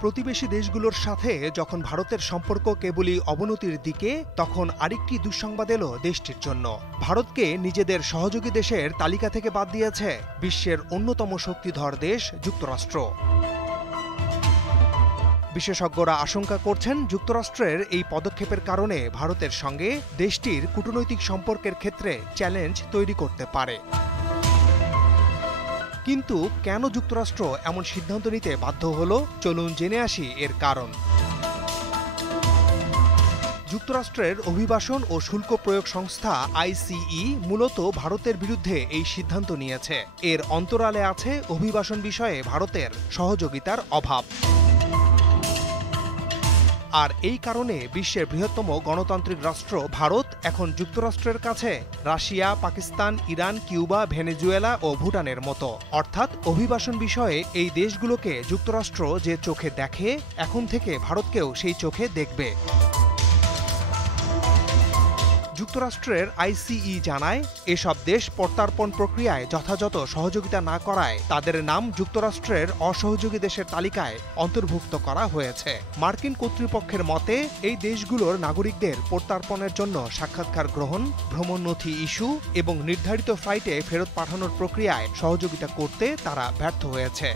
প্রতিবেশী দেশগুলোর সাথে যখন ভারতের সম্পর্ক কেবলই অবনতির দিকে, তখন আরেকটি দুঃসংবাদ এলো দেশটির জন্য। ভারতকে নিজেদের সহযোগী দেশের তালিকা থেকে বাদ দিয়েছে বিশ্বের অন্যতম শক্তিধর দেশ যুক্তরাষ্ট্র। বিশেষজ্ঞরা আশঙ্কা করছেন, যুক্তরাষ্ট্রের এই পদক্ষেপের কারণে ভারতের সঙ্গে দেশটির কূটনৈতিক সম্পর্কের ক্ষেত্রে চ্যালেঞ্জ তৈরি করতে পারে। কিন্তু কেন যুক্তরাষ্ট্র এমন সিদ্ধান্ত নিতে বাধ্য হলো? চলুন জেনে আসি এর কারণ। যুক্তরাষ্ট্রের অভিবাসন ও শুল্ক প্রয়োগ সংস্থা আইসিই মূলত ভারতের বিরুদ্ধে এই সিদ্ধান্ত নিয়েছে। এর অন্তরালে আছে অভিবাসন বিষয়ে ভারতের সহযোগিতার অভাব। আর এই কারণে বিশ্বের বৃহত্তম গণতান্ত্রিক রাষ্ট্র ভারত এখন যুক্তরাষ্ট্রের কাছে Russia, Pakistan, Iran, Cuba, Venezuela ও ভুটানের মতো। অর্থাৎ অভিবাসন বিষয়ে এই দেশগুলোকে যুক্তরাষ্ট্র যে চোখে দেখে, এখন থেকে ভারতকেও সেই চোখে দেখবে। যুক্তরাষ্ট্রের আইসিই জানায়, এসব দেশ প্রত্যার্পণ প্রক্রিয়ায় যথাযথ সহযোগিতা না করায় তাদের নাম যুক্তরাষ্ট্রের অসহযোগী দেশের তালিকায় অন্তর্ভুক্ত করা হয়েছে। মার্কিন কর্তৃপক্ষের মতে, এই দেশগুলোর নাগরিকদের প্রত্যার্পণের জন্য সাক্ষাৎকার গ্রহণ, ভ্রমণ নথি ইস্যু এবং নির্ধারিত ফ্লাইটে ফেরত পাঠানোর প্রক্রিয়ায় সহযোগিতা করতে তারা ব্যর্থ হয়েছে।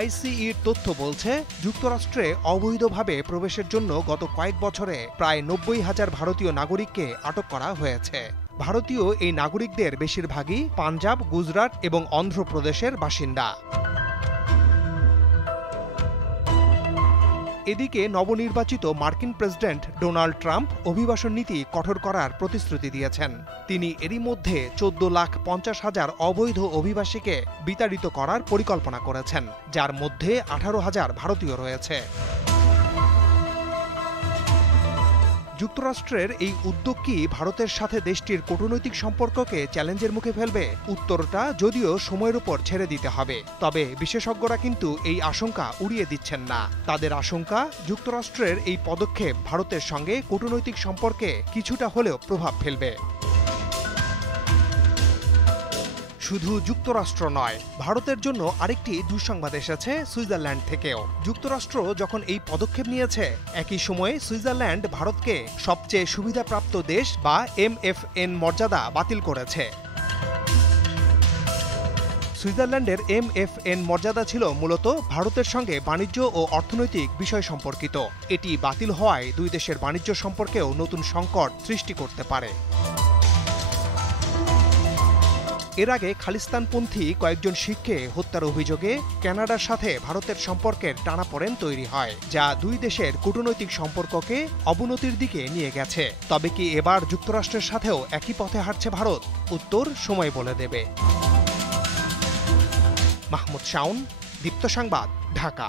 আইসিইর তথ্য বলছে, যুক্তরাষ্ট্রে অবৈধভাবে প্রবেশের জন্য গত কয়েক বছরে প্রায় ৯০,০০০ ভারতীয় নাগরিককে আটক করা হয়েছে। ভারতীয় এই নাগরিকদের বেশিরভাগই পাঞ্জাব, গুজরাট এবং অন্ধ্রপ্রদেশের বাসিন্দা। এদিকে নবনির্বাচিত মার্কিন প্রেসিডেন্ট ডোনাল্ড ট্রাম্প অভিবাসন নীতি কঠোর করার প্রতিশ্রুতি দিয়েছেন। তিনি এরই মধ্যে ১৪,৫০,০০০ অবৈধ অভিবাসীকে বিতাড়িত করার পরিকল্পনা করেছেন, যার মধ্যে ১৮,০০০ ভারতীয় রয়েছে। যুক্তরাষ্ট্রের এই উদ্যোগ কি ভারতের সাথে দেশটির কূটনৈতিক সম্পর্ককে চ্যালেঞ্জের মুখে ফেলবে? উত্তরটা যদিও সময়ের উপর ছেড়ে দিতে হবে। তবে বিশেষজ্ঞরা কিন্তু এই আশঙ্কা উড়িয়ে দিচ্ছেন না। তাদের আশঙ্কা, যুক্তরাষ্ট্রের এই পদক্ষেপ ভারতের সঙ্গে কূটনৈতিক সম্পর্কে কিছুটা হলেও প্রভাব ফেলবে। শুধু যুক্তরাষ্ট্র নয়, ভারতের জন্য আরেকটি দুঃসংবাদ এসেছে সুইজারল্যান্ড থেকেও। যুক্তরাষ্ট্র যখন এই পদক্ষেপ নিয়েছে, একই সময়ে সুইজারল্যান্ড ভারতকে সবচেয়ে সুবিধাপ্রাপ্ত দেশ বা MFN মর্যাদা বাতিল করেছে। সুইজারল্যান্ডের MFN মর্যাদা ছিল মূলত ভারতের সঙ্গে বাণিজ্য ও অর্থনৈতিক বিষয় সম্পর্কিত। এটি বাতিল হওয়ায় দুই দেশের বাণিজ্য সম্পর্কেও নতুন সংকট সৃষ্টি করতে পারে। এর আগে খালিস্তানপন্থী কয়েকজন শিখকে হত্যার অভিযোগে কানাডার সাথে ভারতের সম্পর্কের টানাপোড়েন তৈরি হয়, যা দুই দেশের কূটনৈতিক সম্পর্ককে অবনতির দিকে নিয়ে গেছে। তবে কি এবার যুক্তরাষ্ট্রের সাথেও একই পথে হাঁটছে ভারত? উত্তর সময় বলে দেবে। মাহমুদ শাওন, দীপ্ত সংবাদ, ঢাকা।